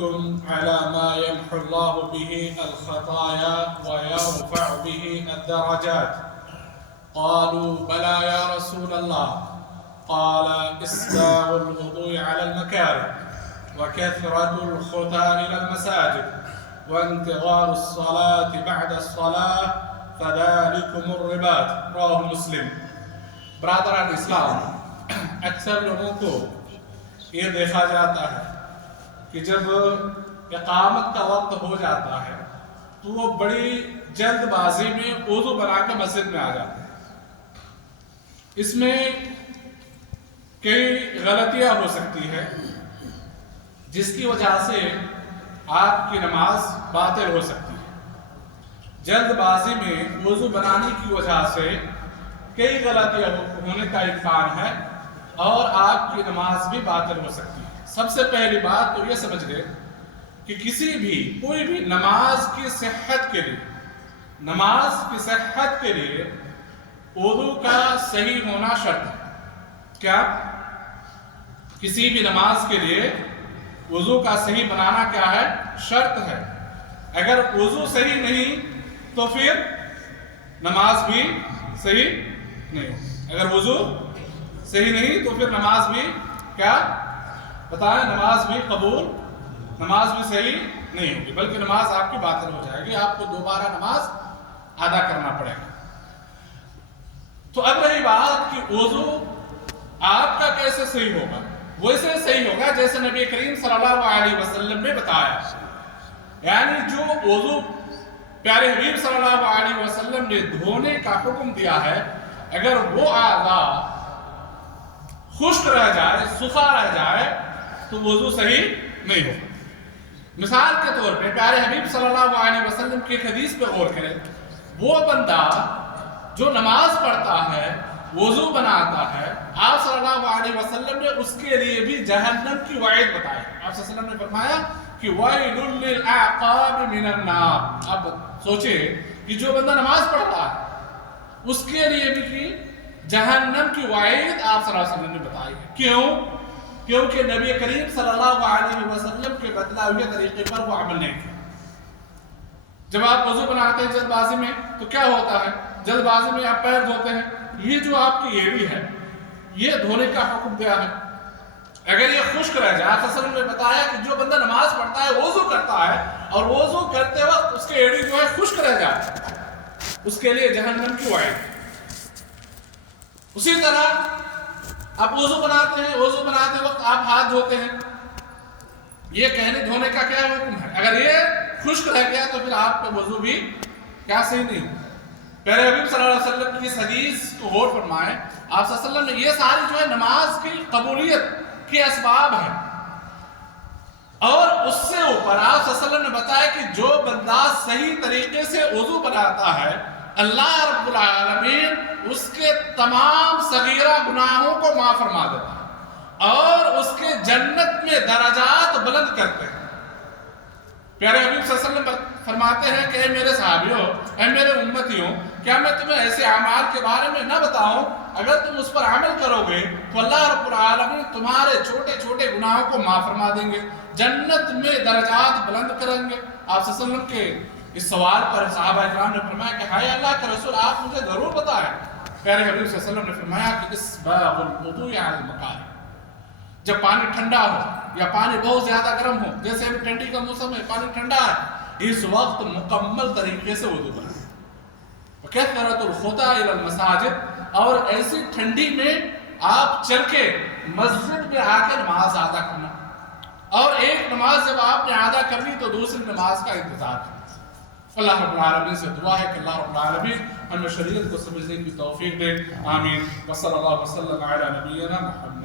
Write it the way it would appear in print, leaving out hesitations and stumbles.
على ما يمحو الله به الخطايا ويرفع به الدرجات. قالوا بلى يا رسول الله. قال إسباغ الوضوء على المكاره وكثرة الخطى إلى المساجد وانتظار الصلاة بعد الصلاة فذلكم الرباط. رواه مسلم. برادران اسلام، اکثر لوگوں کو یہ دیکھا جاتا ہے کہ جب اقامت کا وقت ہو جاتا ہے تو وہ بڑی جلد بازی میں وضو بنا کے مسجد میں آ جاتے ہیں۔ اس میں کئی غلطیاں ہو سکتی ہے جس کی وجہ سے آپ کی نماز باطل ہو سکتی ہے۔ جلد بازی میں وضو بنانے کی وجہ سے کئی غلطیاں ہونے کا امکان ہے اور آپ کی نماز بھی باطل ہو سکتی ہے۔ سب سے پہلی بات تو یہ سمجھ لیں کہ کوئی بھی نماز کی صحت کے لیے وضو کا صحیح ہونا شرط ہے۔ کیا کسی بھی نماز کے لیے وضو کا صحیح بنانا کیا ہے؟ شرط ہے۔ اگر وضو صحیح نہیں تو پھر نماز بھی صحیح نہیں۔ اگر وضو صحیح نہیں تو پھر نماز بھی کیا بتائیں؟ نماز بھی قبول، نماز بھی صحیح نہیں ہوگی، بلکہ نماز آپ کی باطل ہو جائے گی، آپ کو دوبارہ نماز ادا کرنا پڑے گا۔ تو اب رہی بات کہ وضو آپ کا کیسے صحیح ہوگا؟ ویسے صحیح ہوگا جیسے نبی کریم صلی اللہ علیہ وسلم نے بتایا، یعنی جو وضو پیارے حبیب صلی اللہ علیہ وسلم نے دھونے کا حکم دیا ہے، اگر وہ اعضاء خشک رہ جائے، سوکھا رہ جائے تو وضو صحیح نہیں ہوگا۔ مثال کے طور پہ پیارے حبیب صلی اللہ علیہ وسلم کی حدیث پہ غور کریں، وہ بندہ جو نماز پڑھتا ہے، وضو بناتا ہے، آپ صلی اللہ علیہ وسلم نے اس کے لیے بھی جہنم کی وعید بتائی۔ آپ صلی اللہ علیہ وسلم نے فرمایا کہ وَيْلٌ لِلْأَعْقَابِ مِنَ النَّارِ۔ اب سوچیں کہ جو بندہ نماز پڑھتا ہے اس کے لیے بھی جہنم کی وعید آپ صلی اللہ علیہ وسلم نے بتائی ہے۔ کیوں؟ کیونکہ نبی کریم صلی اللہ علیہ وسلم کے بتلائے ہوئے طریقے پر وہ عمل نہیں کیا۔ جب آپ وضو بناتے ہیں جلد بازی میں تو کیا ہوتا ہے؟ جلد بازی میں آپ پیر دھوتے ہیں، یہ جو آپ کی ایڑی ہے یہ دھونے کا حکم دیا ہے۔ اگر یہ خشک رہ جائے، آپ صلی اللہ علیہ وسلم نے بتایا کہ جو بندہ نماز پڑھتا ہے، وضو کرتا ہے اور وضو کرتے وقت اس کی ایڑی جو ہے خشک رہ جائے، اس کے لیے جہنم کی وعید۔ اسی طرح آپ وضو بناتے وقت آپ ہاتھ دھوتے ہیں، یہ کہنے دھونے کا کیا حکم ہے؟ اگر یہ خشک رہ گیا تو پھر آپ کا وضو بھی کیا صحیح نہیں ہو۔ پیارے حبیب صلی اللہ علیہ وسلم کی اس حدیث کو غور فرمائیں، آپ صلی اللہ علیہ وسلم نے یہ ساری جو ہے نماز کی قبولیت کے اسباب ہیں، اور اس سے اوپر آپ صلی اللہ علیہ وسلم نے بتایا کہ جو بندہ صحیح طریقے سے وضو بناتا ہے، اللہ رب العالمین اس کے تمام صغیرہ گناہوں کو معاف فرما دیتا ہے اور اس کے جنت میں درجات بلند کرتے ہیں۔ پیارے حبیب صلی اللہ علیہ وسلم فرماتے ہیں کہ اے میرے صحابیوں، اے میرے امتیوں، کیا میں تمہیں ایسے اعمال کے بارے میں نہ بتاؤں؟ اگر تم اس پر عمل کرو گے تو اللہ رب العالمین تمہارے چھوٹے چھوٹے گناہوں کو معاف فرما دیں گے، جنت میں درجات بلند کریں گے۔ آپ صلی اللہ علیہ وسلم کے اس سوال پر صحابہ اکرام نے فرمایا کہ ہائے اللہ کے رسول، آپ مجھے ضرور بتائیں۔ پیارے حبیب صلی اللہ علیہ وسلم نے فرمایا کہ اسباغ الوضوء علی المکاره، جب پانی ٹھنڈا ہو یا پانی بہت زیادہ گرم ہو، جیسے ابھی ٹھنڈی کا موسم ہے، پانی ٹھنڈا ہے، اس وقت مکمل طریقے سے وضو کریں۔ وَكَثْرَةُ الْخُطَىٰ إِلَى الْمَسَاجِدِ، اور ایسی ٹھنڈی میں آپ چل کے مسجد میں آ کے نماز ادا کرنا، اور ایک نماز جب آپ نے ادا کر لی تو دوسری نماز کا انتظار کرنا۔ اللہ رب العالمین سے دعا ہے کہ اللہ رب العالمین ہمیں شریعت کو سمجھنے کی توفیق دے، آمین۔ وصلی اللہ وسلم علی نبینا محمد۔